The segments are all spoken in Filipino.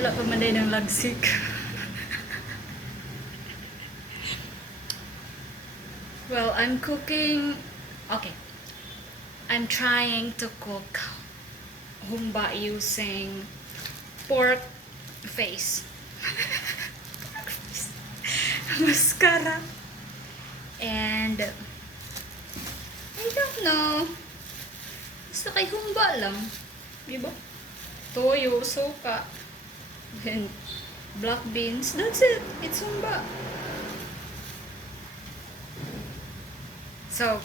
Wala pa man ng lagsik. Well, I'm cooking. Okay. I'm trying to cook humba using pork face. Mascara. And I don't know. Basta kay humba lang. Diba? Toyo, suka, and black beans. That's it. It's humba. So,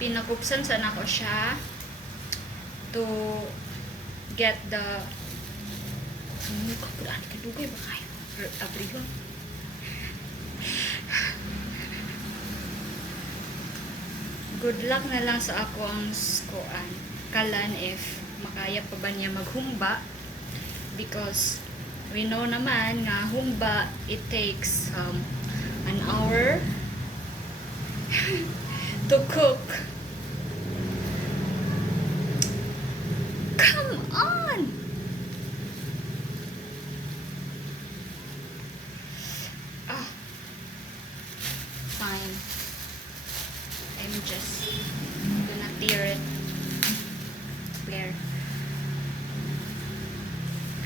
pinakupsan sana ko siya to get the kapuraan ka dugay ba kayo? Abrigo. Good luck na lang sa ako ang skoan. Kalan if makaya pa ba niya maghumba, because we know naman nga humba, it takes an hour to cook. Come on! Ah, fine. I'm just gonna tear it. Where?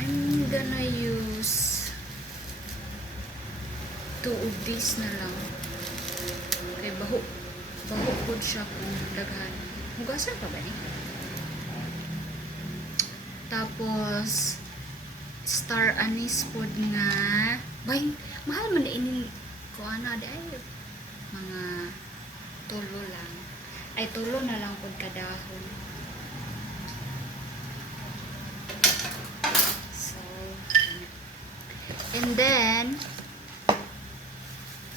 I'm gonna use 2 of these na lang. Okay, baho po siya kung daghan. Hugasan pa ba ni? Tapos star anise food nga. Bay, mahal man ini ko ana dai. Mga tulo lang. Ay tulo na lang pod kadahon. So, and then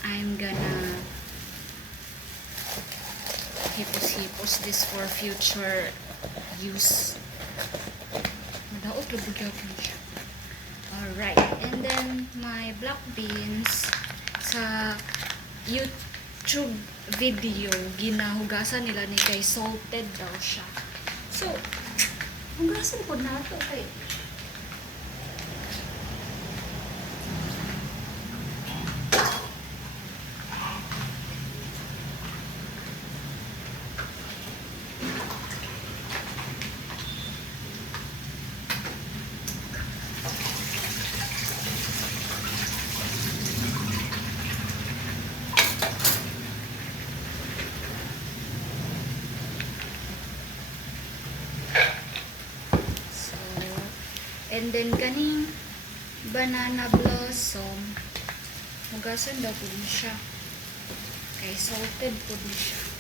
I'm gonna hipos this for future use. Madaot lubog ko siya. Alright, and then my black beans sa YouTube video, ginahugasan nila ni kay salted daw siya. So, hugasan po na ito kay and then kaning banana blossom, hugasan daw po siya. Kay salted po siya.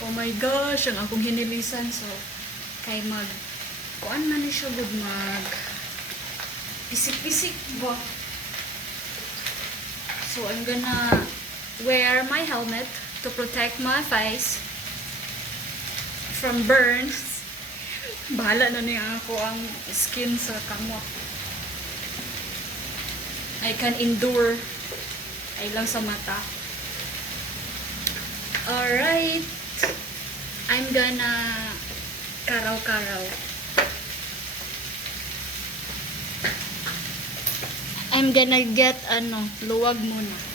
Oh my gosh, ang akong hinilisan. So, kay kuan man ni siya good mag pisik-pisik ba. So, I'm gonna wear my helmet to protect my face from burns. Bahala na niya ako ang skin sa kamot. I can endure. Ay lang sa mata. Alright. I'm gonna karaw-karaw. I'm gonna get luwag muna.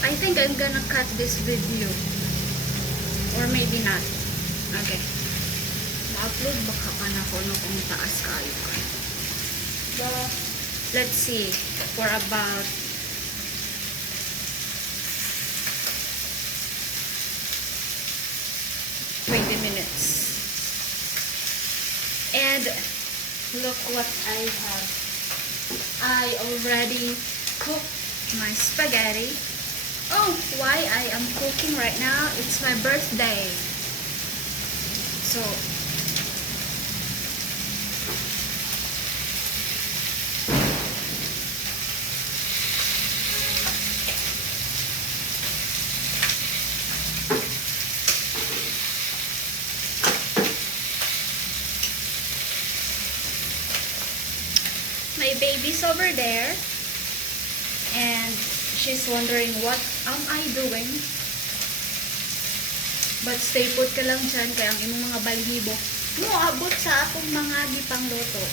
I think I'm gonna cut this video. Or maybe not. Okay. Ma-upload baka ka na ko no kung taas kayo ka. But, let's see. For about 20 minutes. And look what I have. I already cooked my spaghetti. Oh, why I am cooking right now? It's my birthday. So, my baby's over there. And she's wondering what am I doing? But stay put ka lang dyan, kaya ang imong mga balhibo mo abot sa akong mga gipang loto.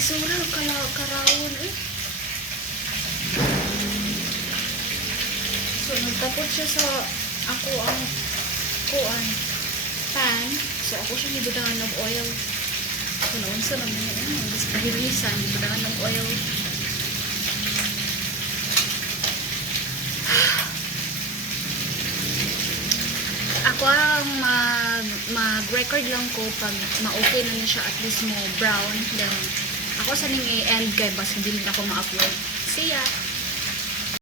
Isura karawon eh. So nagtapos siya sa ako ang kuan pan. So ako siya nibudangan ng oil. So naunsa naman yun. Mas kahilisan, nibudangan ng oil. Ako ang mag-record lang ko pag ma-okay na niya siya, at least mo brown. Then ako sa ning i-end kay bas hindi ako ma-upload. See ya!